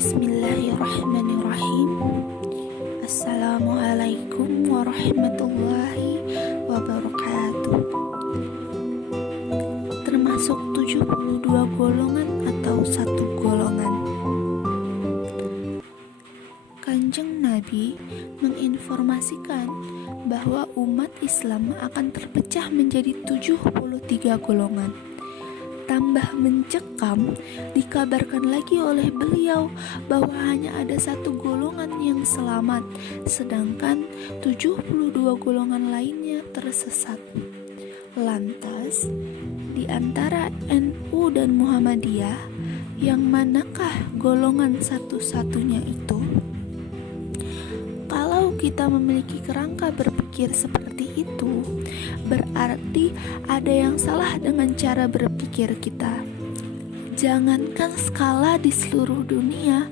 Bismillahirrahmanirrahim. Assalamualaikum warahmatullahi wabarakatuh. Termasuk 72 golongan atau satu golongan. Kanjeng Nabi menginformasikan bahwa umat Islam akan terpecah menjadi 73 golongan. Tambah mencekam, dikabarkan lagi oleh beliau bahwa hanya ada satu golongan yang selamat, sedangkan 72 golongan lainnya tersesat. Lantas, di antara NU dan Muhammadiyah, yang manakah golongan satu-satunya itu? Kalau kita memiliki kerangka berpikir seperti itu, berarti ada yang salah dengan cara berpikir kita. Jangankan skala di seluruh dunia,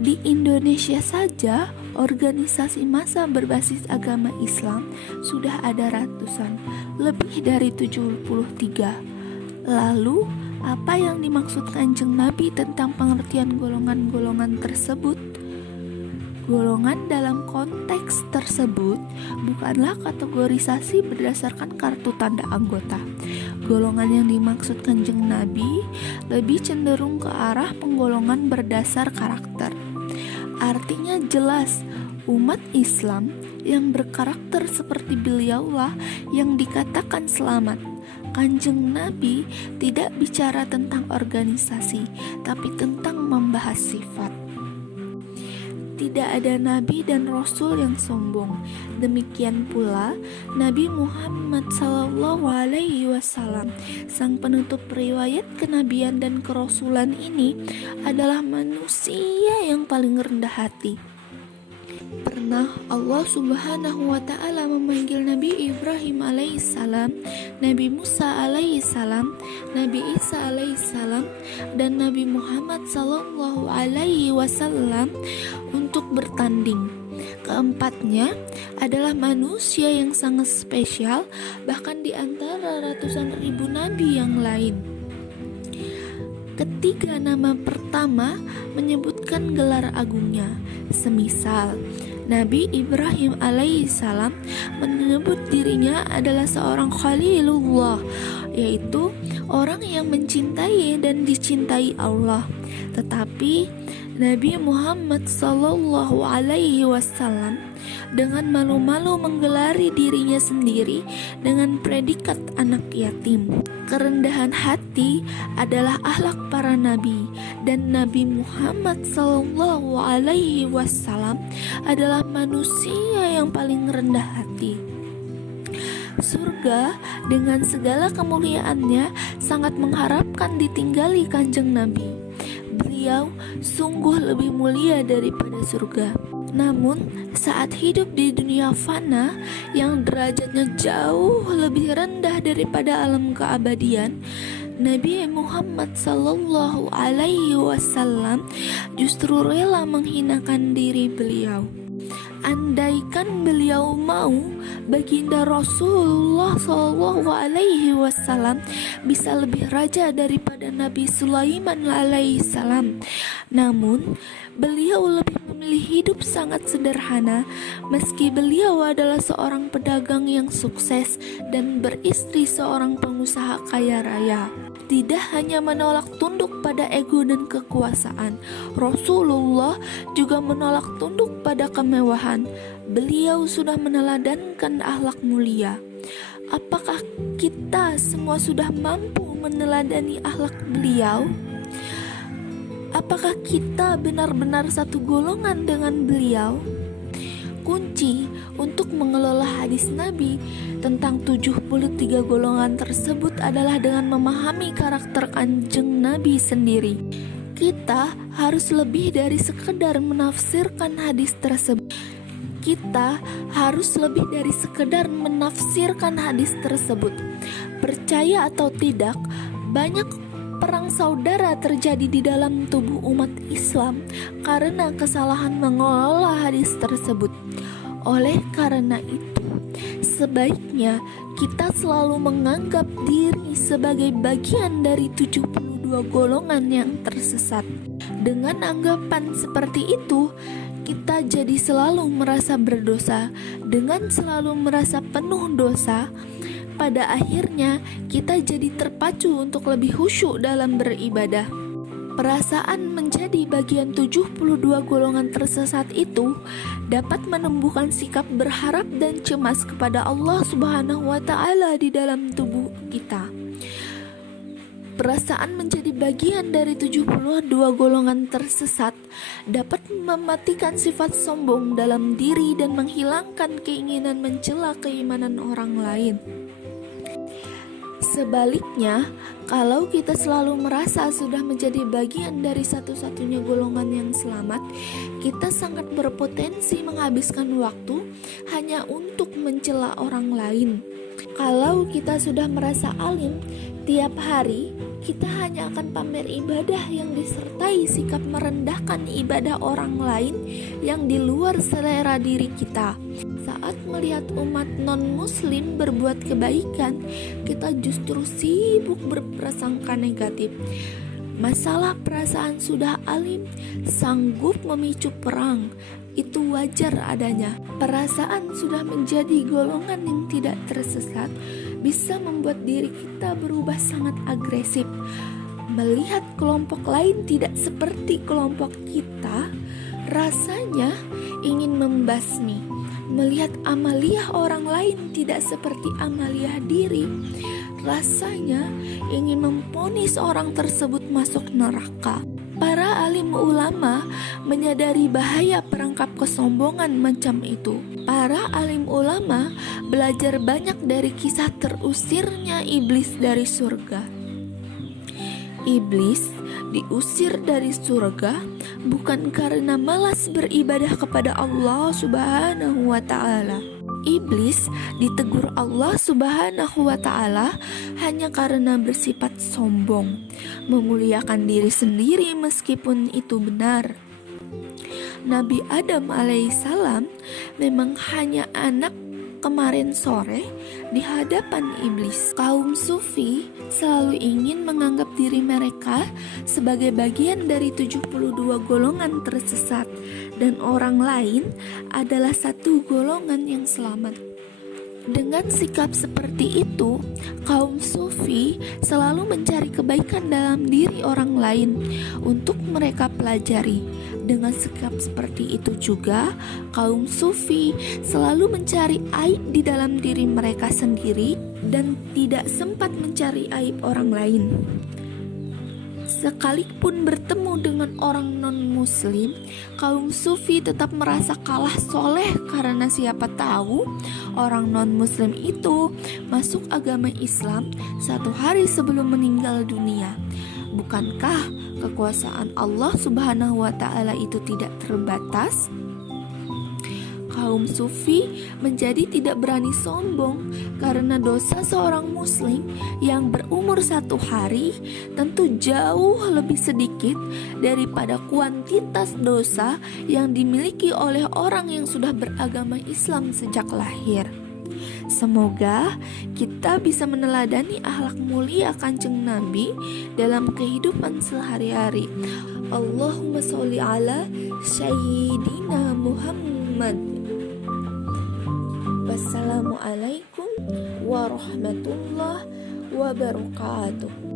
di Indonesia saja organisasi massa berbasis agama Islam sudah ada ratusan, lebih dari 73. Lalu, apa yang dimaksud Kanjeng Nabi tentang pengertian golongan-golongan tersebut? Golongan dalam konteks tersebut bukanlah kategorisasi berdasarkan kartu tanda anggota. Golongan yang dimaksud Kanjeng Nabi lebih cenderung ke arah penggolongan berdasar karakter. Artinya jelas, umat Islam yang berkarakter seperti beliaulah yang dikatakan selamat. Kanjeng Nabi tidak bicara tentang organisasi, tapi tentang membahas sifat. Tidak ada nabi dan rasul yang sombong. Demikian pula Nabi Muhammad SAW, sang penutup riwayat kenabian dan kerasulan ini, adalah manusia yang paling rendah hati. Pernah Allah Subhanahu wa Ta'ala memanggil Nabi Ibrahim alaihissalam, Nabi Musa alaihissalam, Nabi Isa alaihissalam, dan Nabi Muhammad sallallahu alaihi wasallam untuk bertanding. Keempatnya adalah manusia yang sangat spesial, bahkan di antara ratusan ribu nabi yang lain. Ketiga nama pertama menyebutkan gelar agungnya. Semisal Nabi Ibrahim alaihissalam menyebut dirinya adalah seorang Khalilullah, yaitu orang yang mencintai dan dicintai Allah. Tetapi Nabi Muhammad sallallahu alaihi wasallam dengan malu-malu menggelari dirinya sendiri dengan predikat anak yatim. Kerendahan hati adalah akhlak para nabi, dan Nabi Muhammad sallallahu alaihi wasallam adalah manusia yang paling rendah hati. Surga dengan segala kemuliaannya sangat mengharapkan ditinggali Kanjeng Nabi. Beliau sungguh lebih mulia daripada surga. Namun saat hidup di dunia fana yang derajatnya jauh lebih rendah daripada alam keabadian, Nabi Muhammad sallallahu alaihi wasallam justru rela menghinakan diri beliau. Andaikan beliau mau, baginda Rasulullah sallallahu alaihi wasallam bisa lebih raja daripada Nabi Sulaiman alaihissalam. Namun, beliau lebih memilih hidup sangat sederhana, meski beliau adalah seorang pedagang yang sukses dan beristri seorang pengusaha kaya raya. Tidak hanya menolak tunduk pada ego dan kekuasaan, Rasulullah juga menolak tunduk pada kemewahan. Beliau sudah meneladankan akhlak mulia. Apakah kita semua sudah mampu meneladani akhlak beliau? Apakah kita benar-benar satu golongan dengan beliau? Kunci untuk mengelola hadis Nabi tentang 73 golongan tersebut adalah dengan memahami karakter Kanjeng Nabi sendiri. Kita harus lebih dari sekedar menafsirkan hadis tersebut. Percaya atau tidak, banyak perang saudara terjadi di dalam tubuh umat Islam karena kesalahan mengelola hadis tersebut. Oleh karena itu, sebaiknya kita selalu menganggap diri sebagai bagian dari 72 golongan yang tersesat. Dengan anggapan seperti itu, kita jadi selalu merasa berdosa. Dengan selalu merasa penuh dosa, pada akhirnya kita jadi terpacu untuk lebih khusyuk dalam beribadah. Perasaan menjadi bagian 72 golongan tersesat itu dapat menumbuhkan sikap berharap dan cemas kepada Allah Subhanahu wa Ta'ala di dalam tubuh kita. Perasaan menjadi bagian dari 72 golongan tersesat dapat mematikan sifat sombong dalam diri dan menghilangkan keinginan mencela keimanan orang lain. Sebaliknya, kalau kita selalu merasa sudah menjadi bagian dari satu-satunya golongan yang selamat, kita sangat berpotensi menghabiskan waktu hanya untuk mencela orang lain. Kalau kita sudah merasa alim, tiap hari kita hanya akan pamer ibadah yang disertai sikap merendahkan ibadah orang lain yang di luar selera diri kita. Saat melihat umat non-muslim berbuat kebaikan, kita justru sibuk berprasangka negatif. Masalah perasaan sudah alim, sanggup memicu perang, itu wajar adanya. Perasaan sudah menjadi golongan yang tidak tersesat, bisa membuat diri kita berubah sangat agresif. Melihat kelompok lain tidak seperti kelompok kita, rasanya ingin membasmi. Melihat amaliyah orang lain tidak seperti amaliyah diri, rasanya ingin memvonis orang tersebut masuk neraka. Para alim ulama menyadari bahaya perangkap kesombongan macam itu. Para alim ulama belajar banyak dari kisah terusirnya iblis dari surga. Iblis diusir dari surga bukan karena malas beribadah kepada Allah Subhanahu wa Ta'ala. Iblis ditegur Allah Subhanahu wa Ta'ala hanya karena bersifat sombong, memuliakan diri sendiri meskipun itu benar. Nabi Adam alaihissalam memang hanya anak kemarin sore di hadapan iblis. Kaum sufi selalu ingin menganggap diri mereka sebagai bagian dari 72 golongan tersesat dan orang lain adalah satu golongan yang selamat. Dengan sikap seperti itu, kaum sufi selalu mencari kebaikan dalam diri orang lain untuk mereka pelajari. Dengan sikap seperti itu juga, kaum sufi selalu mencari aib di dalam diri mereka sendiri dan tidak sempat mencari aib orang lain. Sekalipun bertemu dengan orang non-muslim, kaum sufi tetap merasa kalah soleh karena siapa tahu orang non-muslim itu masuk agama Islam 1 hari sebelum meninggal dunia. Bukankah kekuasaan Allah Subhanahu wa Ta'ala itu tidak terbatas? Kaum sufi menjadi tidak berani sombong karena dosa seorang muslim yang berumur 1 hari tentu jauh lebih sedikit daripada kuantitas dosa yang dimiliki oleh orang yang sudah beragama Islam sejak lahir. Semoga kita bisa meneladani akhlak mulia Kanjeng Nabi dalam kehidupan sehari-hari. Allahumma sholli ala Sayyidina Muhammad. Wassalamualaikum warahmatullahi wabarakatuh.